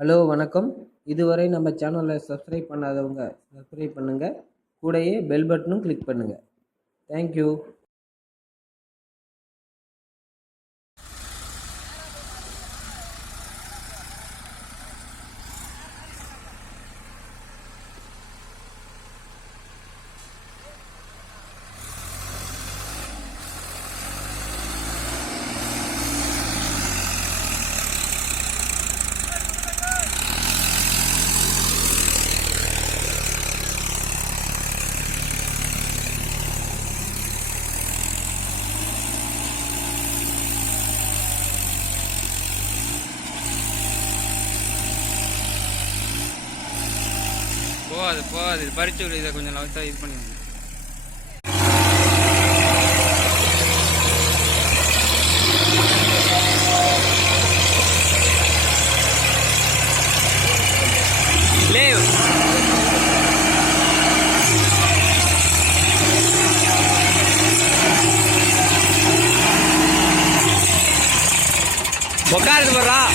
Hello வணக்கம். இதுவரை நம்ம சேனலை சப்ஸ்கிரைப் பண்ணாதவங்க சப்ஸ்கிரைப் பண்ணுங்கள் கூடயே பெல் பட்டனும் கிளிக் பண்ணுங்கள் தேங்க்யூ போகாது போகாது. பறிச்சு விடு இதை கொஞ்சம் லவத்தா இது பண்ணி உட்காருது போடுறான்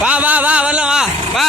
வா வா வா வரலாம் வா வா.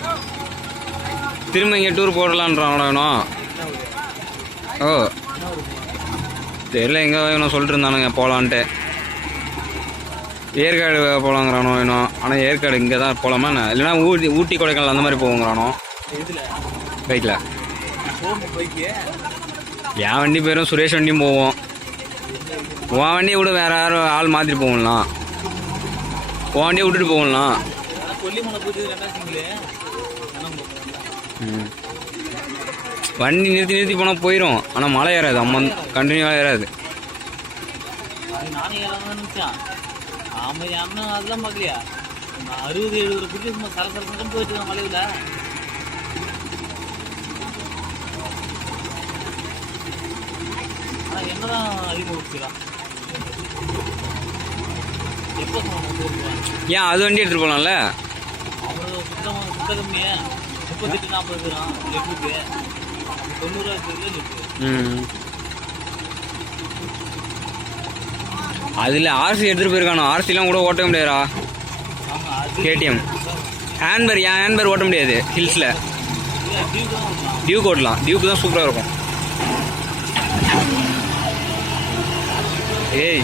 திரும்ப இங்கே டூர் போடலான்றான் வேணும் ஓ. தெரியல எங்கே வேணும் சொல்லிட்டு இருந்தானுங்க போகலான்ட்டு ஏற்காடு போகலாங்கிறானோ வேணும் ஆனால் ஏற்காடு இங்கே தான் போகலாமா என்ன? இல்லைன்னா ஊட்டி ஊட்டி கொடைக்கானல் அந்த மாதிரி போவோங்கிறானோ பைக்கில் என் வண்டி பேரும் சுரேஷ் வண்டியும் போவோம். உன் வண்டியை விட வேற யாரும் ஆள் மாற்றிட்டு போகலாம் உன் வண்டியை விட்டுட்டு போகலாம் வண்டி நிறுத்தி நிறுத்தி போனால் போயிடும் ஆனால் மழை ஏறாது. அம்மா கண்டினியூவாக ஏறாது. அதெல்லாம் பார்க்கலையா? அறுபது எழுபது குட்டி சும்மா சலம் போயிட்டு இருக்கேன் மலையில். ஆனால் என்னதான் அதிகமாக கொடுத்துக்கிறான் எப்போ ஏன் அது வண்டி எடுத்துகிட்டு போகலாம்ல அவனோட சுத்தமாக சுத்த கம்மியே முப்பத்தெட்டு நாற்பது தொண்ணூறுவா அதில் ஆர்சி எடுத்துகிட்டு போயிருக்கானோ? ஆர்சிலாம் கூட ஓட்ட முடியாதா கேடிஎம் ஹேண்ட்பர் என் ஹேண்ட்பர் ஓட்ட முடியாது ஹில்ஸில். டியூக் ஓட்டலாம். டியூக் தான் சூப்பராக இருக்கும். ஏய்.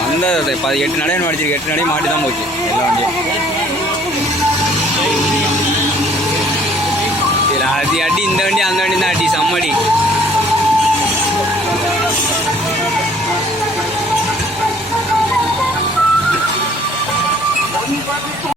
இருந்தால் அது பதி எட்டு நடையும் அடிச்சிருக்கு. எட்டு நடையும் மாட்டி தான் போச்சு. எல்லா வண்டியும். இதில் அது அடி இந்த வண்டி அந்த வண்டி தான் அடி. செம்மடி.